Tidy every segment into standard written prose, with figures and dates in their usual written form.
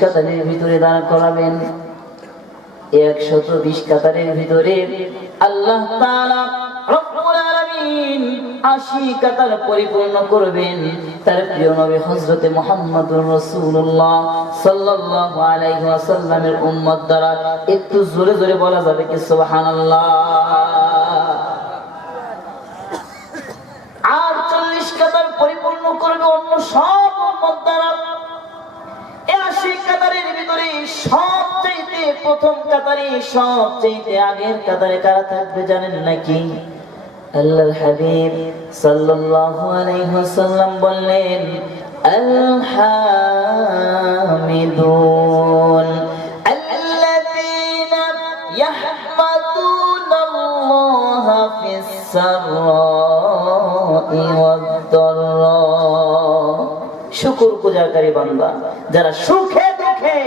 কাতারের ভিতরে দাঁড় করাবেন। 120 কাতারের ভিতরে আল্লাহ তাআলা রব্বুল আলামিন 80 কাতার পরিপূর্ণ করবেন তার প্রিয় নবী হযরতে মুহাম্মদুর রাসূলুল্লাহ সাল্লাল্লাহু আলাইহি ওয়াসাল্লামের উম্মত দ্বারা। একটু জোরে জোরে বলা যাবে কি সুবহানাল্লাহ? আর 40 কাতার পরিপূর্ণ করবে অন্য সব উম্মত দ্বারা। 80 কাতারের ভিতরে সবচেয়ে প্রথম কাতারে সবচেয়ে আগের কাতারে কারা থাকবে জানেন নাকি? আল্লাহর হাবিব সাল্লাল্লাহু আলাইহি ওয়াসাল্লাম বললেন, আল হামিদুন আল্লাযীনা ইয়াহমাদুনাল্লাহা ফিস সাররাই ওয়াদ দাররা। শুকর গুজারকারী বান্দা যারা সুখে দুঃখে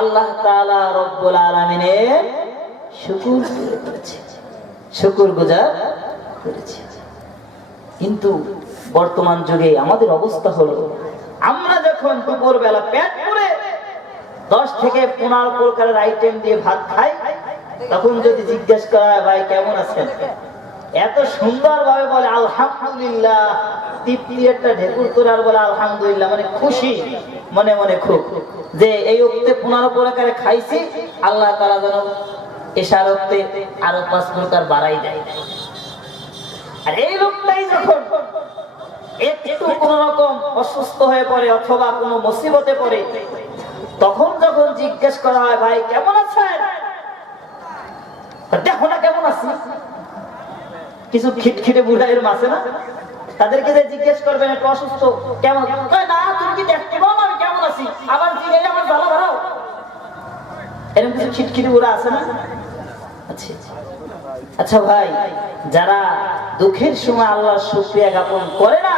আল্লাহ তাআলা রব্বুল আলামিনের শুকর করেছে, শুকর গুজার করেছে। কিন্তু বর্তমান যুগে আমাদের অবস্থা হলো, আমরা যখন দুপুর বেলা পেট পুরে 10 থেকে 15 প্রকারের আইটেম দিয়ে ভাত খাই, তখন যদি জিজ্ঞেস করা হয় ভাই কেমন আছেন, এত সুন্দর ভাবে বলে আলহামদুলিল্লাহ, তৃপ্তিটা ঢেকুর তোলার বলে আলহামদুলিল্লাহ, মানে খুশি মনে মনে খুব যে এই ওক্তে 15 প্রকারে খাইছি, আল্লাহ তাআলা যেন এশার ওক্তে আরো 5 প্রকার বাড়াই দেয়। আর এই লোকটাই যখন একটু কোন রকম অসুস্থ হয়ে পড়ে অথবা কোনো মুসিবতে পড়ে, তখন যখন জিজ্ঞেস করা হয় ভাই কেমন আছেন, দেখো না কেমন আছি, কিছু খিটখিটে বুড়াইয়ের মাসে না, তাদেরকে যে জিজ্ঞেস করবেন একটু অসুস্থ কেমন, না তুমি কি দেখতে পাও আমি কেমন আছি, আবার জিজ্ঞেস আমার ভালো ধরাও, এরকম কিছু খিটখিটে বুড়া আছে না? আচ্ছা আচ্ছা ভাই, যারা দুঃখের সময় আল্লাহর শুকরিয়া জ্ঞাপন করে না,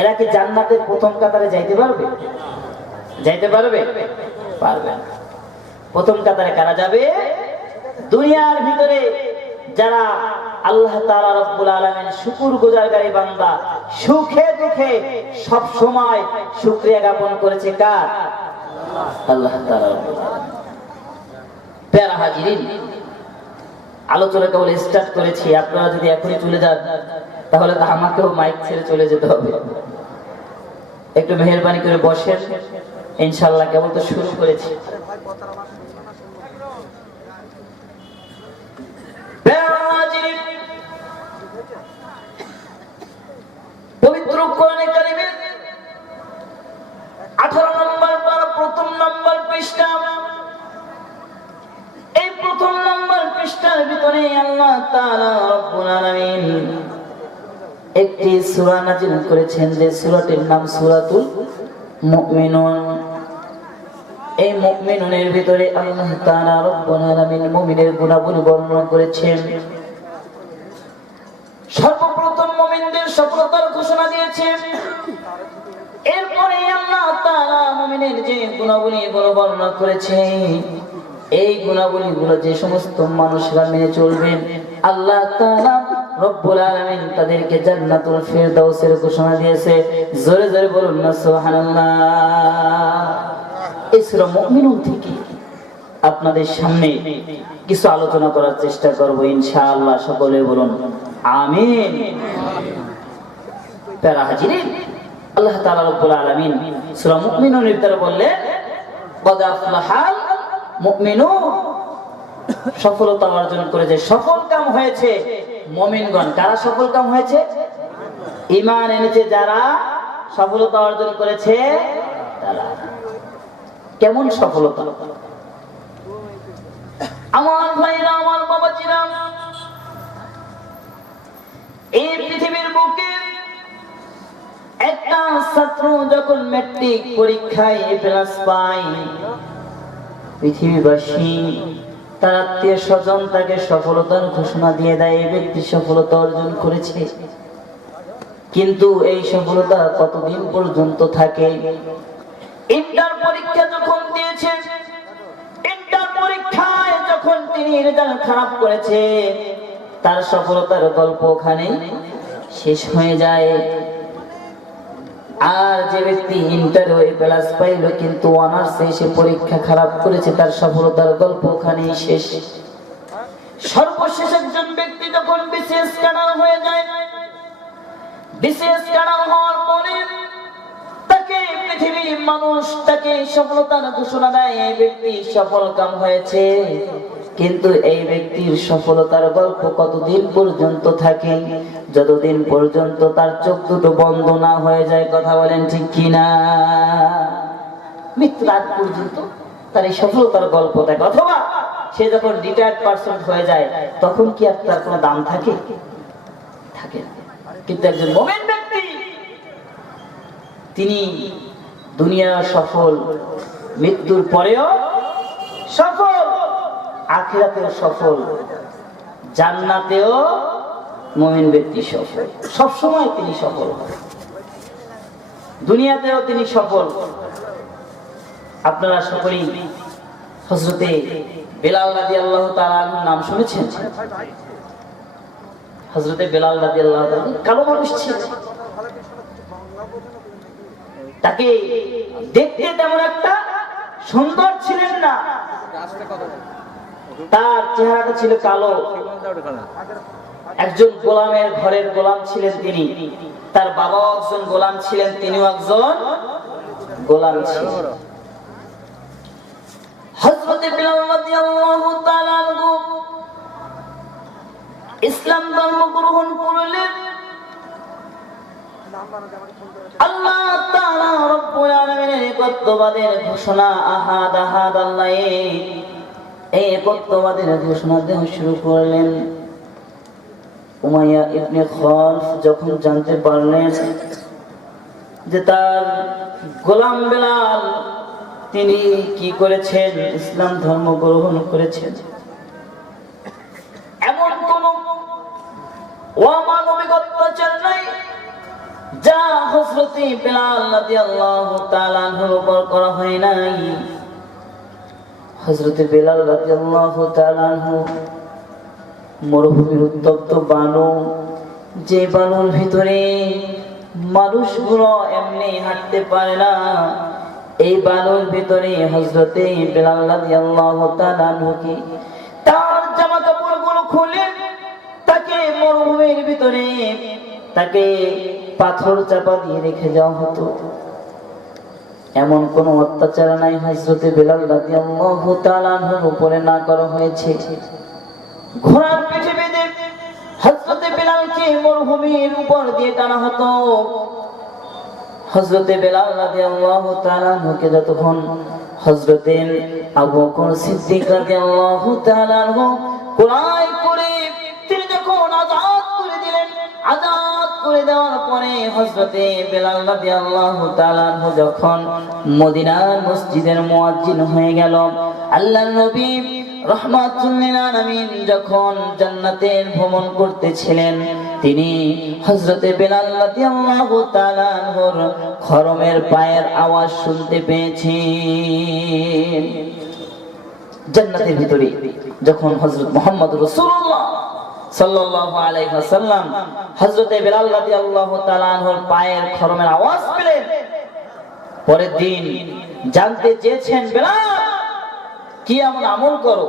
এরা কি জান্নাতের প্রথম কাতারে যাইতে পারবে? যাইতে পারবে? পারবে না। প্রথম কাতারে কারা যাবে? দুনিয়ার ভিতরে যারা আল্লাহ তাআলা রব্বুল আলামিন শুকর গুজারকারী বান্দা, সুখে দুঃখে সব সময় শুকরিয়া জ্ঞাপন করেছে কার? আল্লাহ তাআলা রব্বুল আলামিন। প্যারা হাজিরিন, আলোচনা কেবল স্টার্ট করেছি, আপনারা যদি এখনই চলে যান তাহলে তো আমাকেও মাইক ছেড়ে চলে যেতে হবে। একটু মেহেরবানি করে বসেন, ইনশাআল্লাহ কেবল তো শুরু করেছি। পবিত্র কোরআনে কারিমে 18 নম্বর পারা প্রথম নম্বর পৃষ্ঠা, এই প্রথম নম্বর পৃষ্ঠার ভিতরে আল্লাহ তাআলা রব্বুল আলামিন একটি সূরা নাযিল করেছেন, যে সূরাটির নাম সূরাতুল মুমিনুন। এই মুমিনুনের ভিতরে আল্লাহ তাআলা রব্বুল আলামিন মুমিনের গুণাবলী বর্ণনা করেছেন। সর্বপ্রথম মুমিনদের সফলতার ঘোষণা দিয়েছেন, এরপরে আল্লাহ তাআলা মুমিনের যে গুণাবলীগুলো বর্ণনা করেছেন, এই গুণাবলীগুলো যে সমস্ত মানুষরা মেনে চলবেন, আল্লাহ তাআলা রব্বুল আলামিন তাদেরকে জান্নাতুল ফিরদাউসের ঘোষণা দিয়েছে। জোরে জোরে বলুন না সুবহানাল্লাহ। এই সূরা মুমিনুন থেকে আপনাদের সামনে কিছু আলোচনা করার চেষ্টা করব ইনশাআল্লাহ। সকলে বলুন আমিন। প্যারা হাজিরিন, আল্লাহ তাআলা রব্বুল আলামিন সূরা মুমিনুনের ভিতরে বললেন, কদ আফলাহাল মুমিনুন, সফলতা অর্জন করেছে, সফল কাম হয়েছে মুমিনগণ। কারা সফল কাম হয়েছে? ঈমান এনেছে যারা, সফলতা অর্জন করেছে তারা। কেমন সফলতা? আমার ভাইরা, আমার বাবাজিরা, এই পৃথিবীর বুকে একটা ছাত্র যখন ম্যাট্রিক পরীক্ষায় এ প্লাস পায়, পৃথিবীবাসী তার আত্মীয় স্বজন তাকে সফলতার ঘোষণা দিয়ে দেয়, এই ব্যক্তি সফলতা অর্জন করেছে। কিন্তু এই সফলতা কতদিন পর্যন্ত থাকে? ইন্টার পরীক্ষা যখন দিয়েছে, ইন্টার পরীক্ষায় যখন তিনি রেজাল্ট খারাপ করেছে, তার সফলতার গল্প ওখানে শেষ হয়ে যায়। আর যে ব্যক্তি ইন্টারে এ প্লাস পাইল কিন্তু অনার্সে এসে পরীক্ষা খারাপ করেছে, তার সফলতার গল্প ওখানেই শেষ। সর্বশেষ একজন ব্যক্তি যখন বিসিএস ক্যাডার হয়ে যায়, বিসিএস ক্যাডার হওয়ার পরে তাকে পৃথিবীর মানুষ তাকে সফলতার ঘোষণা দেয়, এই ব্যক্তি সফল কাম হয়েছে। কিন্তু এই ব্যক্তির সফলতার গল্প কতদিন পর্যন্ত থাকে? যতদিন পর্যন্ত তার চোখ দুটো বন্ধ না হয়ে যায়। কথা বলেন ঠিক কিনা? মৃত্যুর আগ পর্যন্ত তার এই সফলতার গল্প থাকে। অথবা সে যখন রিটায়ার্ড পার্সন হয়ে যায় তখন কি আর তার কোনো দাম থাকে? থাকে না। কিন্তু একজন মুমিন ব্যক্তি তিনি দুনিয়া সফল, মৃত্যুর পরেও সফল, আখিরাতেও সফল, জান্নাতেও মুমিন ব্যক্তি সফল। সব সময় তিনি সফল, দুনিয়াতেও তিনি সফল। আপনারা সকলেই হযরতে বেলাল রাদিয়াল্লাহু তাআলা আনহুর নাম শুনেছেন? হযরতে বেলাল রাদিয়াল্লাহু তাআলা কালো মানুষ ছিলেন, তাকে দেখতে তেমন একটা সুন্দর ছিলেন না, তার চেহারাটা ছিল কালো। একজন গোলামের ঘরের গোলাম ছিলেন তিনি, তার বাবাও একজন গোলাম ছিলেন, তিনিও একজন গোলাম ছিলেন। হযরতে বেলাল রাদিয়াল্লাহু তাআলা আনহু ইসলাম ধর্ম গ্রহণ করলেন। আল্লাহ তাআলা রব্বুল আলামিনের একত্ববাদের ঘোষণা, আহাদ আহাদ আল্লাহ, এই একত্ববাদের ঘোষণা দেওয়া শুরু করলেন। উমাইয়া ইবনে খালফ যখন জানতে পারলেন যে তার গোলাম বেলাল তিনি কি করেছেন, ইসলাম ধর্ম গ্রহণ করেছেন, এমন কোন অমানবিক অত্যাচার নাই যা হযরতে বেলাল রাদিয়াল্লাহু তাআলা আনহুর উপর করা হয় নাই। হযরতে বেলাল রাদিয়াল্লাহু তাআলা আনহু মরুভূমির উত্তপ্ত বালু, যে বালুর ভিতরে মানুষগুলো এমনি হাঁটতে পারে না, এই বালুর ভিতরে হযরতে বেলাল রাদিয়াল্লাহু তাআলা আনহুকে তার জামা কাপড়গুলো খুলে তাকে মরুভূমির ভিতরে তাকে পাথর চাপা দিয়ে রেখে যাওয়া হতো। এমন কোন অত্যাচার নাই হযরতে বেলাল রাদিয়াল্লাহু তাআলা আনহুর উপরে না করা হয়েছে। ঘোড়ার পিঠে বেঁধে হযরতে বেলালকে মরুভূমির উপর দিয়ে টানা হতো। হযরতে বেলাল রাদিয়াল্লাহু তাআলা আনহুকে যতক্ষণ হযরতে আবু বকর সিদ্দিক রাদিয়াল্লাহু তাআলা আনহু কুরাই করে তিনি যখন আযাদ করে দিলেন, আযাদ করে দেওয়ার পরে হযরতে বেলাল রাদিয়াল্লাহু তাআলা আনহু যখন মদিনার মসজিদের মুয়াজ্জিন হয়ে গেল, আল্লাহর নবী রাহমাতুল লিল আলামিন যখন জান্নাতের ভ্রমণ করতেছিলেন, তিনি হযরতে বেলাল রাদিয়াল্লাহু তাআলা আনহুর খরমের পায়ের আওয়াজ শুনতে পেয়েছেন। জান্নাতের ভিতরে যখন হযরত মুহাম্মদ রাসূলুল্লাহ সাল্লাল্লাহু আলাইহি ওয়াসাল্লাম হযরতে বেলাল রাদিয়াল্লাহু তাআলা আনহুর পায়ের খরমের আওয়াজ পেলেন, পরের দিন জানতে চেয়েছেন, বেলাল কি এমন আমল করো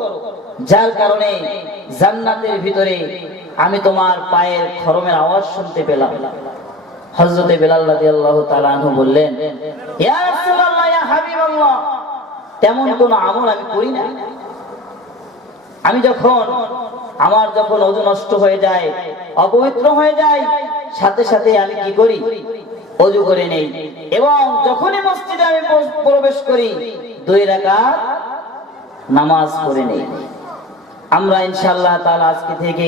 যার কারণে জান্নাতের ভিতরে আমি তোমার পায়ের খরমের আওয়াজ শুনতে পেলাম? হযরতে বেলাল রাদিয়াল্লাহু তাআলা আনহু বললেন, ইয়া রাসূলুল্লাহ, ইয়া হাবিবাল্লাহ, তেমন কোন আমল আমি করি না। আমি আমার যখন ওযু নষ্ট হয়ে যায়, অপবিত্র হয়ে যায়, সাথে সাথে আমি কি করি? ওযু করে নেই, এবং যখনই মসজিদে আমি প্রবেশ করি 2 রাকাত নামাজ পড়ে নেই। আমরা ইনশাআল্লাহ তাআলা আজকে থেকে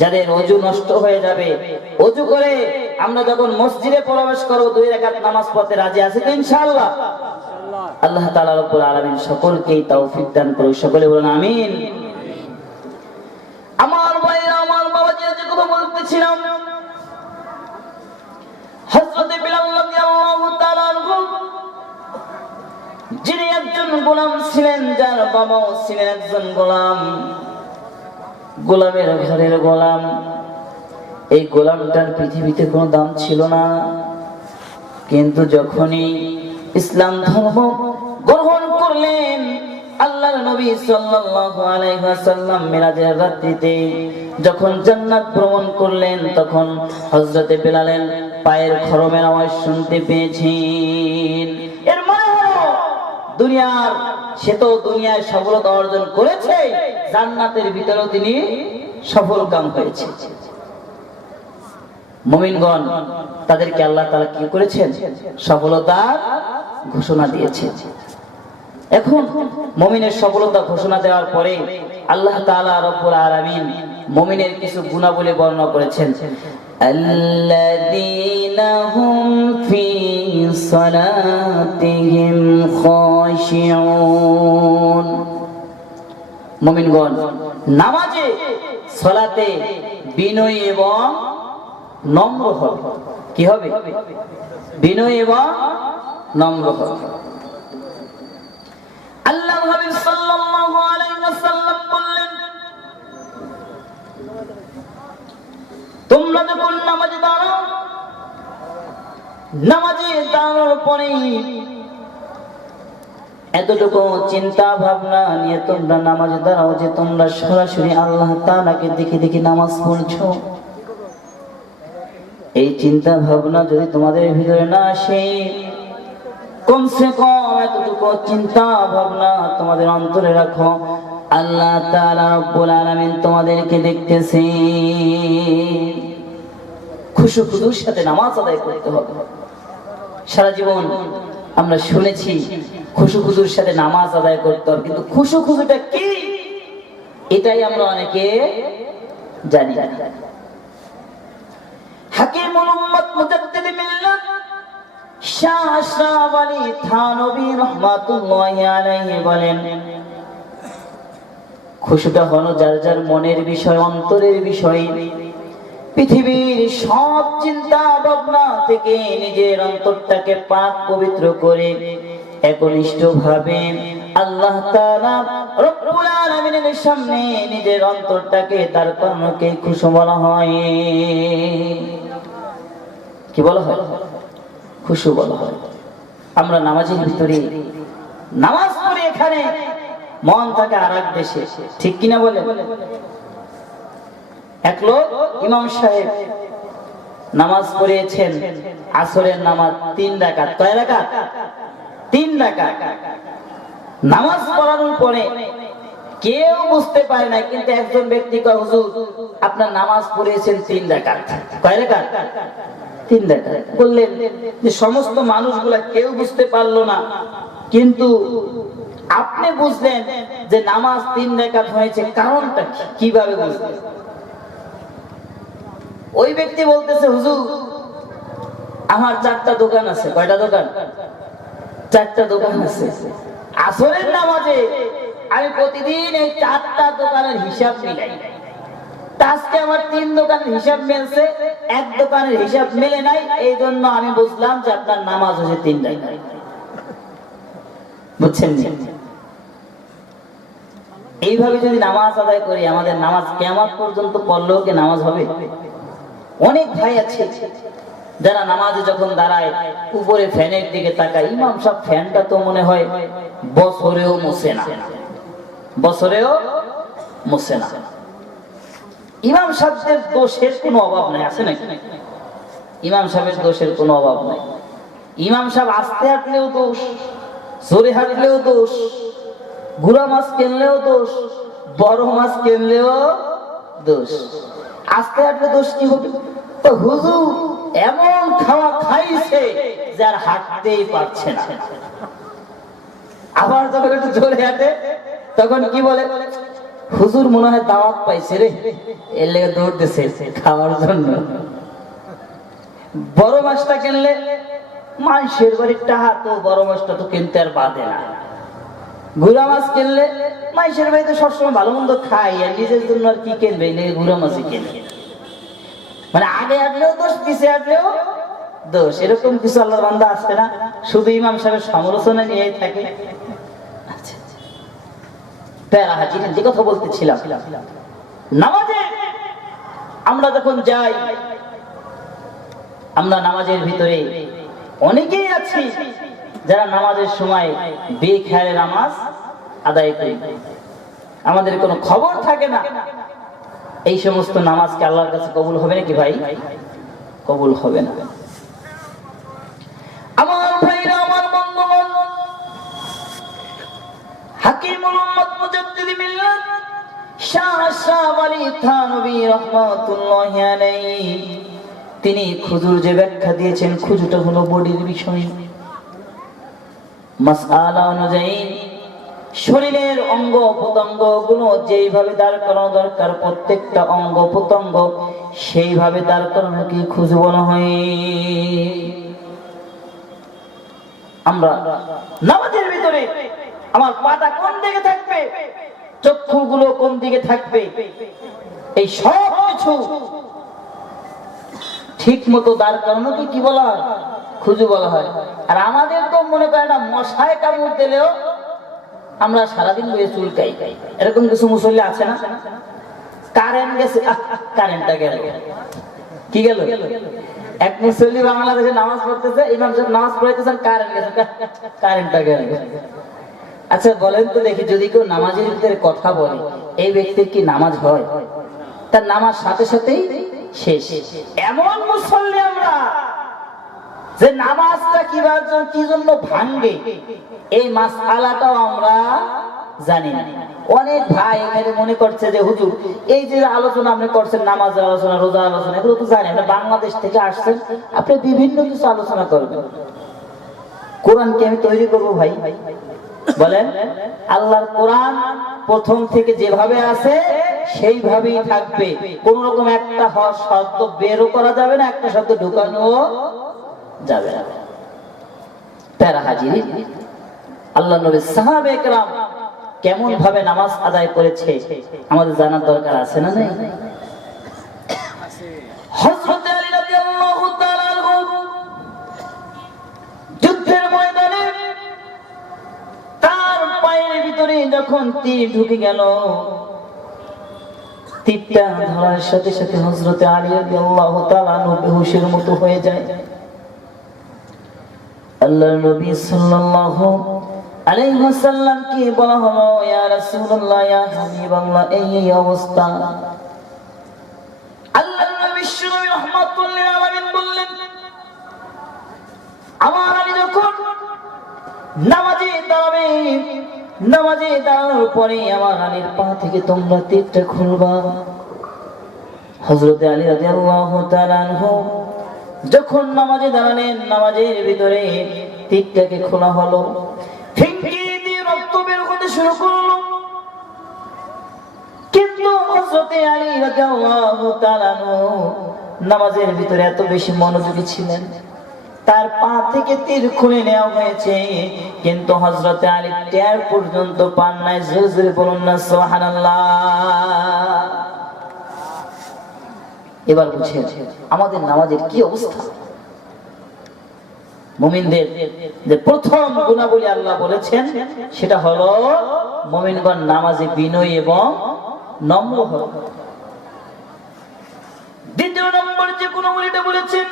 যাদের ওযু নষ্ট হয়ে যাবে, ওযু করে আমরা যখন মসজিদে প্রবেশ করব 2 রাকাত নামাজ পড়তে রাজি আছি তো ইনশাআল্লাহ? আল্লাহ তাআলা রব্বুল আলামিন সকলকেই তৌফিক দান করুন। সকলে বলুন আমিন। আমার ভাইরা, আমার বাবাজি, যে কথা বলতেছিলাম, হযরতে বেলাল রাদিয়াল্লাহু তাআলা আনহু যিনি একজন গোলাম ছিলেন, যার বাবাও ছিলেন একজন গোলাম, গোলামের ঘরের গোলাম। এই গোলামটার পৃথিবীতে কোনো দাম ছিল না, কিন্তু যখনই ইসলাম ধর্ম গ্রহণ করলেন, আল্লাহর নবী সাল্লাল্লাহু আলাইহি ওয়াসাল্লাম মিরাজের রাত্রিতে যখন জান্নাত ভ্রমণ করলেন, তখন হযরতে বেলালের পায়ের খড়মের আওয়াজ শুনতে পেয়েছেন। এর মানে হলো দুনিয়ায় সফলতা অর্জন করেছে, জান্নাতের ভিতরেও তিনি সফল কাম হয়েছে। মুমিনগণ তাদেরকে আল্লাহ তাআলা কি করেছেন? সফলতার ঘোষণা দিয়েছেন। এখন মুমিনের সফলতা ঘোষণা দেওয়ার পরে আল্লাহ তাআলা রব্বুল আলামিন মুমিনের কিছু গুণাবলী বর্ণনা করেছেন। আল্লাযীনা হুম ফী সালাতিহিম খাশিউন। মুমিনগণ নামাজে সালাতে বিনয়ী এবং নম্র হবে। কি হবে? বিনয়ী এবং নম্র হবে। আল্লাহ হাবিব সাল্লাল্লাহু আলাইহি ওয়াসাল্লাম বললেন, তোমরা যখন নামাজে দাঁড়াও, নামাজে দাঁড়ানোর পরে এতটুকু চিন্তা ভাবনা নিয়ে তোমরা নামাজে দাঁড়াও যে তোমরা সরাসরি আল্লাহ তাআলাকে দেখে দেখে নামাজ পড়ছো। এই চিন্তা ভাবনা যদি তোমাদের ভিতরে না আসে, কমসে কম এতটুকু চিন্তা ভাবনা তোমাদের অন্তরে রাখো, আল্লাহ তাআলা রব্বুল আলামিন তোমাদেরকে দেখতেছে। খুশুখুজুর সাথে নামাজ আদায় করতে হবে। সারা জীবন আমরা শুনেছি খুশুখুজুর সাথে নামাজ আদায় করতে হবে, কিন্তু খুশুখুজুটা কি এটাই আমরা অনেকে জানি না। হাকিমুল উম্মত মুজাদ্দিদ মিল্লাত শাহ আশরাফ আলী থানভী রাহমাতুল্লাহি আলাইহি বলেন, খুশুটা হলো যার যার মনের বিষয়, অন্তরের বিষয়। পৃথিবীর সব চিন্তা ভাবনা থেকে নিজের অন্তরটাকে পাক পবিত্র করে একনিষ্ঠভাবে আল্লাহ তাআলা রব্বুল আলামিনের সামনে নিজের অন্তরটাকে তার কর্মকে খুশু বলা হয়। কি বলা হয়? খুশু বলা হয়। আমরা নামাজের ভিতরে নামাজ পড়ি, এখানে মন থাকে আরেক দেশে, ঠিক কিনা বলে? এক লোক ইমাম সাহেব নামাজ পড়িয়েছেন, আসরের নামাজ 3 রাকাত। কয় রাকাত? 3 রাকাত। নামাজ পড়ানোর পরে কেউ বুঝতে পারে না, কিন্তু একজন ব্যক্তি কয়, হুজুর আপনার নামাজ পড়িয়েছেন 3 রাকাত। কয় রাকাত? 3 রাকাত। বললেন যে সমস্ত মানুষগুলা কেউ বুঝতে পারলো না, কিন্তু আপনি বুঝলেন যে নামাজ 3 রাকাত হয়েছে, কারণটা কিভাবে বুঝলেন? ওই ব্যক্তি বলতেছে, হুজুর আমার 4টা দোকান আছে। কয়টা দোকান? 4টা দোকান আছে। আসরের নামাজে আমি প্রতিদিন এই 4টা দোকানের হিসাব মিলাই। আজকে আমার 3 দোকানের হিসাব মিলছে, 1 দোকানের হিসাব মেলে নাই, এই জন্য আমি বুঝলাম যে আপনার নামাজ হচ্ছে 3 রাকাত। বুঝছেন? এইভাবে যদি নামাজ আদায় করি, আমাদের নামাজ কিয়ামত পর্যন্ত পড়লেও কি নামাজ হবে? অনেক ভাই আছে যারা নামাজে যখন দাঁড়ায় উপরে ফ্যানের দিকে তাকায়, ইমাম সাহেব ফ্যানটা তো মনে হয় বছরেও মুছে না, বছরেও মুছে না। ইমাম সাহেবের দোষের কোনো অভাব নাই, আছে নাকি? ইমাম সাহেবের দোষের কোনো অভাব নাই। ইমাম সাহেব আস্তে হাঁটলেও দোষ, জোরে হাঁটলেও দোষ, গুড়া মাছ কিনলেও দোষ, বড় মাছ কিনলেও দোষ। আস্তে হাঁটলে দোষ কি হবে? তো হুজুর এমন খাওয়া খাইছে যে আর হাঁটতেই পারছে না। আবার যখন একটু জোরে হাঁটে তখন কি বলে, হুজুর মনে হয় দাওয়াত পাইছে রে, এর লেগে দৌড়তেছে খাওয়ার জন্য। বড় মাছটা কিনলে মানুষের বাড়ির টাকা, তো বড় মাছটা তো কিনতে আর বাদে না। গুড়া মাছ কিনলে মানুষের বাড়িতে সবসময় ভালো মন্দ খাই, আর নিজের জন্য আর কি কিনবে, গুড়া মাছই কিনবে। মানে আগে হাঁটলেও দোষ, পিছে হাঁটলেও দোষ। এরকম কিছু আল্লাহর বান্দা আসছে না, শুধু ইমাম সাহেবের সমালোচনা নিয়েই থাকে। যে কথা বলতেছিলাম, নামাজে আমরা যখন যাই, আমরা নামাজের ভিতরে অনেকেই আছি যারা নামাজের সময় বেখেয়ালে নামাজ আদায় করি, আমাদের কোনো খবর থাকে না। এই সমস্ত নামাজকে আল্লাহর কাছে কবুল হবে নাকি ভাই? কবুল হবে না। আমার ভাইরা, আমার বন্ধুগণ, হাকিমুল উম্মত মুজাদ্দিদি মিল্লাত শাহ আশরাফ আলী থানভী রাহমাতুল্লাহি আলাইহি তিনি খুজুর যে ব্যাখ্যা দিয়েছেন, খুজুরটা হলো বডির বিষয়। মাসআলা অনুযায়ী শরীরের অঙ্গ প্রত্যঙ্গ গুলো যেইভাবে দাঁড় করানো দরকার, প্রত্যেকটা অঙ্গ প্রত্যঙ্গ সেইভাবে দাঁড় করানোকে খুজু বলা হয়। আমরা নামাজের ভিতরে আমার পাটা কোন দিকে থাকবে, চক্ষুগুলো কোন দিকে থাকবে, এই সব কিছু ঠিক মতো দাঁড় করানোকে কি বলা হয়? খুজু বলা হয়। আর আমাদের তো মনে করে না, মশায় কামড় দিলেও আমরা সারাদিন বয়ে চুলকাই, এরকম কিছু মুসল্লি আছে না? কারেন্ট গেছে, কারেন্টটা গেল, কি গেল? এক মুসল্লি বাংলাদেশে নামাজ পড়তেছে, ইমাম সাহেব নামাজ পড়াইতেছেন, কারেন্ট গেছে, কারেন্টটা গেল। আচ্ছা বলেন তো দেখি, যদি কেউ নামাজের ভিতরে কথা বলে, এই ব্যক্তির কি নামাজ হয়? তার নামাজ সাথে সাথেই শেষ। এমন মুসল্লি আমরা যে নামাজটা কি জন্য ভাঙ্গে, এই মাসআলাটাও আমরা জানি না। অনেক ভাই এখানে মনে করছে যে হুজুর এই যে আলোচনা আপনি করছেন, নামাজের আলোচনা, রোজার আলোচনা, এগুলো তো জানি না। বাংলাদেশ থেকে আসছেন, আপনি বিভিন্ন কিছু আলোচনা করবেন। কোরআনকে আমি তৈরি করবো ভাই? বলেন, আল্লাহর কোরআন প্রথম থেকে যেভাবে আছে সেইভাবেই থাকবে। কোন রকম একটা শব্দ বেরও করা যাবে না, একটা শব্দ ঢুকানো যাবে না। প্যারা হাজির, আল্লাহ নবী সাহাবে কেরাম কেমন ভাবে নামাজ আদায় করেছে আমাদের জানার দরকার আছে না নাই? হযরত আলী রাদিয়াল্লাহু তাআলা আনহু যুদ্ধের ময়দানে তার পায়ের ভিতরে যখন তীর ঢুকে গেল, তীরটা ধরার সাথে সাথে হযরত আলী রাদিয়াল্লাহু তাআলা আনহু বেহুশের মতো হয়ে যায়। আল্লাহর নবী সাল্লাল্লাহু আলাইহি ওয়াসাল্লাম কে বলা হলো, ইয়া রাসূলুল্লাহ, ইয়া হাবিবাল্লাহ, এই অবস্থা। আল্লাহর নবী রাহমাতুল লিল আলামিন বললেন, আমার আলী যখন নামাজে দাঁড়াবে, নামাজে দাঁড়ানোর পরে আমার আলীর পা থেকে তোমরা তীরটা খুলবা। হযরত আলী রাদিয়াল্লাহু তাআলা আনহু যখন নামাজে দাঁড়ালেন, নামাজের ভিতরে তীরটাকে খোলা হলো, ফিঙ্কি দিয়ে রক্ত বের হতে শুরু করলো। কিন্তু হযরত আলী রাদিয়াল্লাহু তাআলা আনহু নামাজের ভিতরে এত বেশি মনোযোগী ছিলেন, তার পা থেকে তীর খুলে নেওয়া হয়েছে, কিন্তু হযরত আলী টের পর্যন্ত পান নাই। জোরে বলুন না সুবহানাল্লাহ। এবার বুঝেন আমাদের নামাজের কি অবস্থা। মুমিনদের যে প্রথম গুণাবলী আল্লাহ বলেছেন সেটা হলো মুমিনগণ নামাজে বিনয়ী এবং নম্র হবে। দ্বিতীয় নম্বর যে গুণাবলীটা বলেছেন,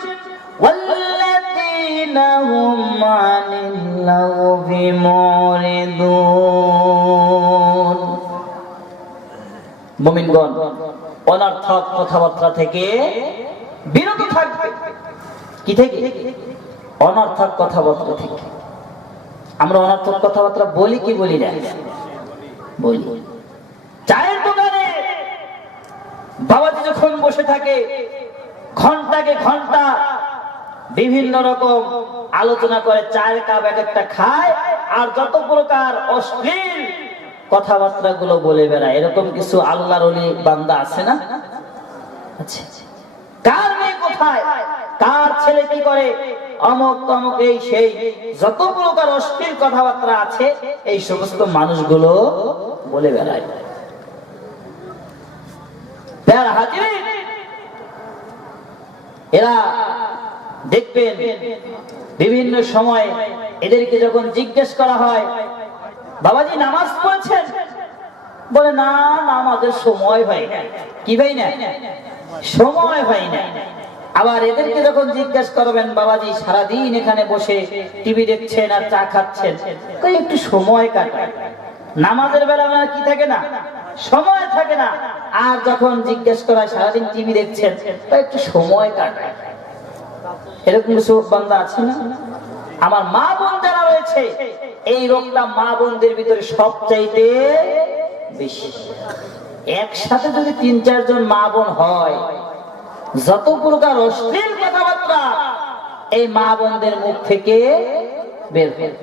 ওয়াল্লাযীনা হুম আনিল লাগবি মুরিদুন, মুমিনগণ অনর্থক কথাবার্তা থেকে বিরত থাকবে। কি থেকে? অনর্থক কথাবার্তা থেকে। আমরা অনর্থক কথাবার্তা বলি কি বলি না? বলি। চায়ের দোকানে বাবাজি যখন বসে থাকে, ঘন্টাকে ঘন্টা বিভিন্ন রকম আলোচনা করে, চায়ের কাপ এক একটা খায়, আর যত প্রকার অশ্লীল কথাবার্তা গুলো বলে বেড়ায়। এরকম কিছু আল্লাহর ওলি বান্দা আছে না? আচ্ছা, কার মেয়ে কোথায়, কার ছেলে কি করে, অমুক তমুক, এই সেই যত প্রকার অশ্লীল কথাবার্তা আছে, এই সমস্ত মানুষগুলো বলে বেড়ায়। এরা দেখবেন বিভিন্ন সময় এদেরকে যখন জিজ্ঞেস করা হয়, বাবাজি নামাজ পড়ছেন? বলে না, নামাজের সময় হয় না। কি ভাই না? সময় হয় না। আবার এদেরকে যখন জিজ্ঞেস করবেন, বাবাজি সারাদিন এখানে বসে টিভি দেখছেন আর চা খাচ্ছেন, কই একটু সময় কাটায়। নামাজের বেলা আমার কি থাকে না, সময় থাকে না। আর যখন জিজ্ঞেস করা হয় সারাদিন টিভি দেখছেন, কই একটু সময় কাটায়। এরকম কিছু বান্দা আছে না? আমার মা বোন যারা রয়েছে, এই রোগটা মা বোনদের ভিতরে সবচাইতে বেশি। একসাথে যদি ৩-৪ জন মা বোন হয়, যত প্রকার অশ্লীল কথাবার্তা এই মা বোনদের মুখ থেকে বের হয়।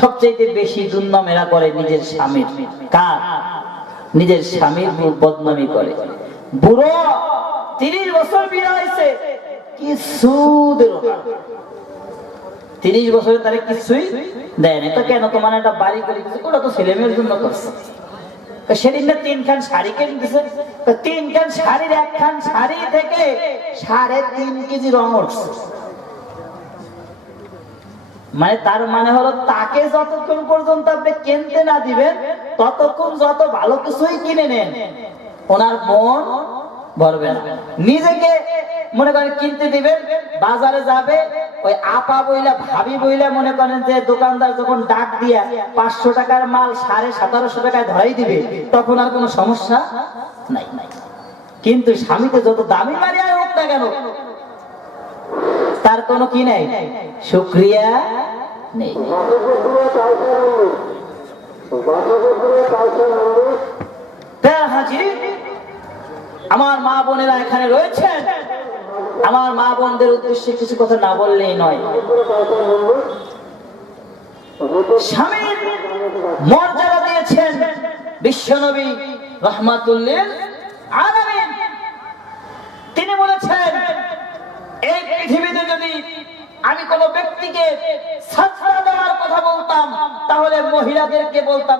সবচাইতে বেশি দুর্নাম এরা করে নিজের স্বামীর। কার? নিজের স্বামীর বদনামি করে। বুড়ো ৩০ বছর বিয়ে হয়েছে, কিছু দিল না। ৩০ বছরে তারা কিছুই দেয় না। তো কেন? তোমার একটা বাড়ি করে দিচ্ছে, ওটা তো ছেলে মেয়ের জন্য করছে। সেদিন না ৩ খান শাড়ি কিনে দিছে, ৩ খান শাড়ির 1 খান শাড়ি থেকে ৩.৫ কেজি রং উঠছে। মানে তার মানে হলো, তাকে যতক্ষণ পর্যন্ত আপনি কিনতে না দিবেন, ততক্ষণ যত ভালো কিছুই কিনে নেন, ওনার মন ভরবে না। নিজেকে মনে করেন কিনতে দিবেন, বাজারে যাবে, ওই আপা বইলা ভাবি বইলা মনে করেন যে দোকানদার যখন ডাক দিয়া 500 টাকার মাল 1750 টাকায় ধরাই দিবে, তখন আর কোনো সমস্যা নাই। কিন্তু স্বামীকে যত দামি মারিয়া হোক না কেন, তার কোনো কি নাই, শুকরিয়া নেই। আমার মা বোনেরা এখানে রয়েছেন, আমার মা বোনদের উদ্দেশ্যে কিছু কথা না বললেই নয়। স্বামীর মর্যাদা দিয়েছেন বিশ্বনবী রাহমাতুল্লিল আলামিন। তিনি বলেছেন, এই পৃথিবীতে যদি আমি কোনো ব্যক্তিকে সাজদা দেওয়ার কথা বলতাম, তাহলে মহিলাদেরকে বলতাম।